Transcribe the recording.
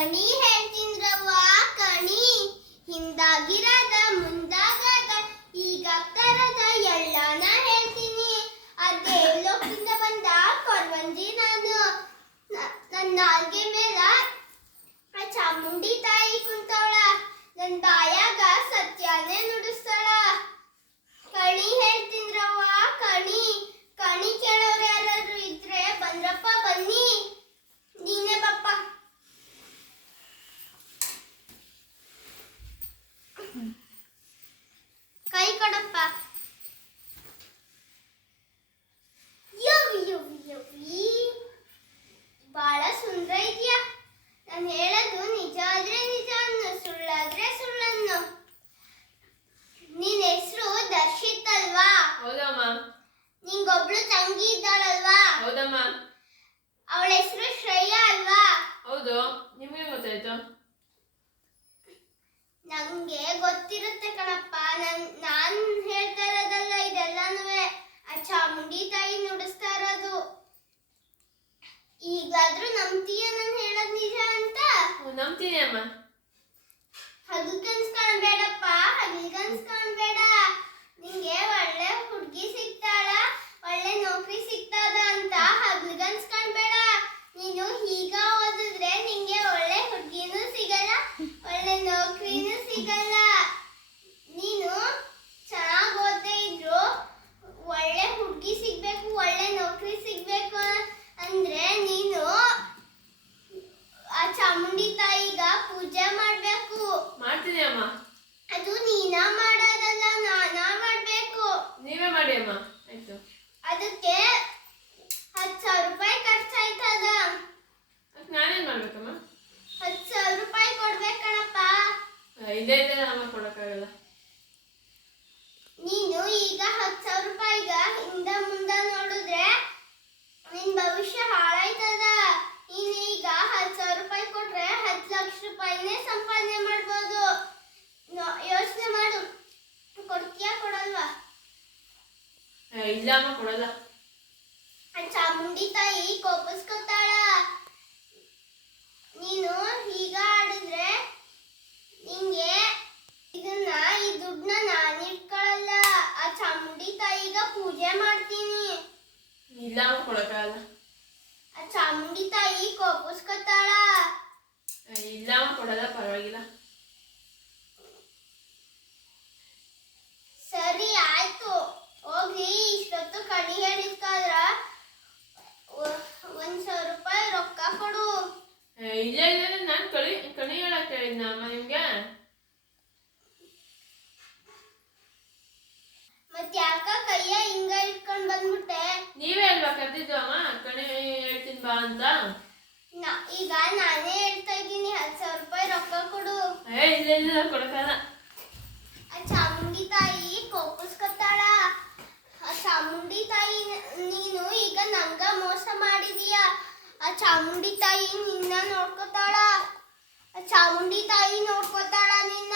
ಕಣಿ ಹೇಳ್ತಿಂದ್ರವ್ವ ಕಣಿ ಹಿಂದಾಗಿರದ ಮುಂದಾಗದ ಈಗಾಗ್ತಾರದ ಎಲ್ಲಾನ ಹೇಳ್ತೀನಿ. ಅದೇಲೋಕದಿಂದ ಬಂದ ಕೊರವಂಜಿ ನಾನು. ನನ್ನ ನಾಲ್ಗೆ ಮೇಲ ಚಾಮುಂಡಿ ತಾಯಿ ಕುಂತವಳ. ನನ್ನ ಬಾಯಾಗ ಸತ್ಯಾನೇ ನುಡಿಸ್ತಾಳ. ಕಣಿ ಹೇಳ್ತಿಂದ್ರವ್ವ ಕಣಿ. ಕಣಿ ಕೇಳೋರು ಯಾರಾದ್ರೂ ಇದ್ರೆ ಬಂದ್ರಪ್ಪ ಬನ್ನಿ. ನೀನೇ ಬಪ್ಪ. ಕೈ ಕೊಡಪ್ಪ. ಯವ್ವಿ ಬಾಳ ಸುಂದರ ಇದೆಯಾ. ನಾನು ಹೇಳೋದು ನಿಜ ಆದ್ರೆ ನಿಜ ಅನ್ನು, ಸುಳ್ಳಾದ್ರೆ ಸುಳ್ಳನ್ನು. ನಿನ್ ಹೆಸರು ದರ್ಶಿತ್ ಅಲ್ವಾ? ಹೌದಮ್ಮ. ನಿಂಗೊಬ್ಳು ತಂಗಿ ಇದ್ದಾಳಲ್ವಾ? ಹೌದಮ್ಮ. ಅವಳ ಹೆಸರು ಶ್ರೇಯಾ ಅಲ್ವಾ? ಹೌದು. ನಿಮ್ಗೆ ಗೊತ್ತಾಯ್ತು? ನಂಗೆ ಗೊತ್ತಿರುತ್ತೆ ಕಣಪ್ಪ. ನಾನ್ ಹೇಳ್ತಾ ಇರೋದಲ್ಲ ಇದೆಲ್ಲಾನುವೆ. ಆ ಚಾಮುಂಡಿ ತಾಯಿ ನುಡಿಸ್ತಾ ಇರೋದು. ಈಗಾದ್ರೂ ನಂಬ್ತೀಯ ನಾನು ಹೇಳೋದ್ ನಿಜ ಅಂತ? ನಂಬ್ತೀನಿ ಅಮ್ಮ. ಹಗಲ್ ಕನ್ಸ್ ಕಾಣ್ಬೇಡಪ್ಪ, ಹಗಲ್ ಕನ್ಸ್ ಕಾಣ್ಬೇಡ. ನಿಂಗೆ ಒಳ್ಳೆ ಹುಡ್ಗಿ ಸಿಗ್ತಾಳ, ಒಳ್ಳೆ ನೌಕರಿ ಸಿಗ್ತದ ಅಂತ ಹಗಲ್ ಕನ್ಸ್ ಕಾಣ್ಬೇಡ. ನೀನು ಹೀಗ ಓದಿದ್ರೆ ನಿಂಗೆ ಒಳ್ಳೆ ಹುಡ್ಗಿನೂ ಸಿಗಲ್ಲ, ಒಳ್ಳೆ ನೌಕರಿನೂ ಸಿಗಲ್ಲ. ನೀನು ಚೆನ್ನಾಗ್ ಓದದೇ ಇದ್ರು ಒಳ್ಳೆ ಹುಡ್ಗಿ ಸಿಗ್ಬೇಕು, ಒಳ್ಳೆ ನೌಕರಿ ಸಿಗ್ಬೇಕು ಅಂದ್ರೆ ನೀನು ಆ ಚಾಮುಂಡಿ ತಾಯಿಗ ಪೂಜೆ ಮಾಡ್ಬೇಕು. ಮಾಡ್ತೀನಿ ಅಮ್ಮ. ಅದು ನೀನ ಮಾಡೋದಲ್ಲ, ನಾನಾ ಮಾಡ್ಬೇಕು. ನೀವೇ ಮಾಡಿ ಅಮ್ಮ. ಆಯ್ತು. ಅದಕ್ಕೆ 10,000 ರೂಪಾಯಿ ಖರ್ಚಾಯ್ತದ. ನಾನೇನ್ ಮಾಡ್ಬೇಕಮ್ಮ? 10,000 ರೂಪಾಯಿ ಕೊಡ್ಬೇಕಣಪ್ಪ. ಇದೇ ಅಮ್ಮ, ಕೊಡಕ್ಕಾಗಲ್ಲ. ನೀನು ಈಗ 10,000 ರೂಪಾಯಿಗ ಹಿಂದ ಮುಂದ ನೋಡಿದ್ರೆ ನಿನ್ ಭವಿಷ್ಯ ಹಾಳಾಯ್ತದ. ನೀನು ಈಗ 10,000 ರೂಪಾಯಿ ಕೊಟ್ರೆ 10 ಲಕ್ಷ ರೂಪಾಯಿನೇ ಸಂಪಾದನೆ ಮಾಡ್ಬೋದು. ಯೋಚನೆ ಮಾಡು. ಕೊಡ್ತೀಯಾ ಕೊಡಲ್ವಾ? ಇಲ್ಲ ಅಮ್ಮ, ಕೊಡಲ್ಲ. ಚಾಮುಂಡಿ ತಾಯಿ ಕೋಪಿಸ್ಕೊತಾಳ. ನೀನು ಈಗ ಆಡಿದ್ರೆ ನಿಂಗೆ ಈ ದುಡ್ಡನ್ನ ನಾನು ಇಟ್ಕೊಳ್ಳಲ್ಲ. ಆ ಚಾಮುಂಡಿ ತಾಯಿಗ ಪೂಜೆ ಮಾಡ್ತೀನಿ. ಇಲ್ಲ ಅಮ್ಮ, ಕೊಡಕ್ಕಾಗಲ್ಲ. ಆ ಚಾಮುಂಡಿ ತಾಯಿ ಕೋಪಿಸ್ಕೊತಾಳ. ಇಲ್ಲ ಅಮ್ಮ, ಕೊಡಲ್ಲ. ಪರವಾಗಿಲ್ಲ. ಸರಿ ಆಯ್ತು, ಹೋಗಿ ಇಷ್ಟೊತ್ತು ಕಣಿ ಹೇಳಿದ್ಕಾದ್ರ 1,000 ರೂಪಾಯಿ ರೊಕ್ಕ ಕೊಡು. ಇಲ್ಲ ಇಲ್ಲ, ನಾನು ಕಣಿ ಹೇಳಕ್ ಹೇಳಿದ್ನ ಅಮ್ಮ ನಿಮ್ಗೆ. ಮತ್ ಯಾಕ ಕೈಯ ಹಿಂಗ ಇಟ್ಕೊಂಡ್ ಬಂದ್ಬಿಟ್ಟೆ? ನೀವೇ ಅಲ್ವಾ ಕರ್ದಿದ್ದು ಅಮ್ಮ ಕಣಿ ಹೇಳ್ತೀನಿ ಬಾ ಅಂತ. ಈಗ ನಾನೇ ಹೇಳ್ತಾ ಇದ್ದೀನಿ, 10,000 ರೂಪಾಯಿ ರೊಕ್ಕ ಕೊಡು. ಇಲ್ಲ ಇಲ್ಲ, ಕೊಡಕ್ಕಾಗಲ್ಲ. ಆ ಚಾಮುಂಡಿ ತಾಯಿ ಕೋಪಿಸ್ಕೊತಾಳ. ಆ ಚಾಮುಂಡಿ ತಾಯಿ ನೀನು ಈಗ ನಂಗ ಮೋಸ ಮಾಡಿದೀಯ. ಆ ಚಾಮುಂಡಿ ತಾಯಿ ನಿನ್ನ ನೋಡ್ಕೊತಾಳ. ಆ ಚಾಮುಂಡಿ ತಾಯಿ ನೋಡ್ಕೊತಾಳ ನಿನ್ನ.